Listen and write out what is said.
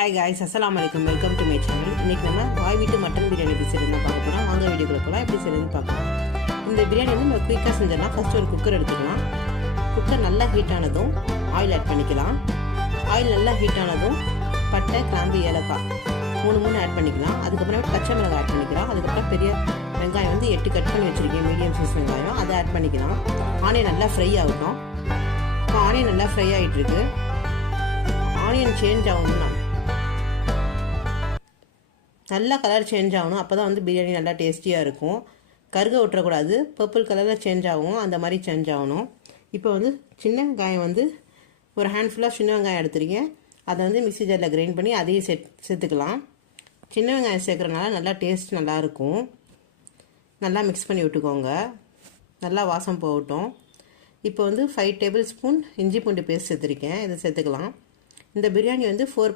Hi guys, அஸ்ஸலாமு அலைக்கும். Welcome to my channel. இன்றைக்கி நம்ம வாய் வீட்டு மட்டன் பிரியாணி எப்படி செய்யறது பார்க்க போகிறோம். வாங்க வீடியோக்குள்ள போகலாம். எப்படி செய்யறதுன்னு பார்க்கலாம். இந்த பிரியாணி வந்து நம்ம குயிக்காக செஞ்சிடலாம். ஃபஸ்ட்டு ஒரு குக்கர் எடுத்துக்கலாம். குக்கர் நல்லா ஹீட் ஆனதும் ஆயில் ஆட் பண்ணிக்கலாம். ஆயில் நல்லா ஹீட் ஆனதும் பட்டை, கிராம்பு, ஏலக்காய் மூணு ஆட் பண்ணிக்கலாம். அதுக்கப்புறம் பச்சை மிளகாய் ஆட் பண்ணிக்கலாம். அதுக்கப்புறம் பெரிய வெங்காயம் வந்து 8 கட் பண்ணி வச்சுருக்கேன், மீடியம் சைஸ் வெங்காயம், அதை ஆட் பண்ணிக்கலாம். ஆனியன் நல்லா ஃப்ரை ஆகட்டும். இப்போ ஆனியன் நல்லா ஃப்ரை ஆகிட்டுருக்கு. ஆனியன் சேஞ்ச் ஆகணும், நல்லா கலர் சேஞ்ச் ஆகணும். அப்போ தான் வந்து பிரியாணி நல்லா டேஸ்டியாக இருக்கும். கருக விட்டுறக்கூடாது. பர்பிள் கலரில் சேஞ்ச் ஆகும், அந்த மாதிரி சேஞ்ச் ஆகணும். இப்போ வந்து சின்ன வெங்காயம் வந்து ஒரு ஹேண்ட்ஃபுல்லாக சின்ன வெங்காயம் எடுத்துருக்கேன். அதை வந்து மிக்ஸி ஜாரில் கிரைண்ட் பண்ணி அதையும் சேர்த்துக்கலாம். சின்ன வெங்காயம் சேர்க்குறதுனால நல்லா டேஸ்ட் நல்லாயிருக்கும். நல்லா மிக்ஸ் பண்ணி விட்டுக்கோங்க. நல்லா வாசம் போகட்டும். இப்போ வந்து 5 டேபிள் ஸ்பூன் இஞ்சி பூண்டு பேஸ்ட் சேர்த்துருக்கேன். இதை சேர்த்துக்கலாம். இந்த பிரியாணி வந்து 4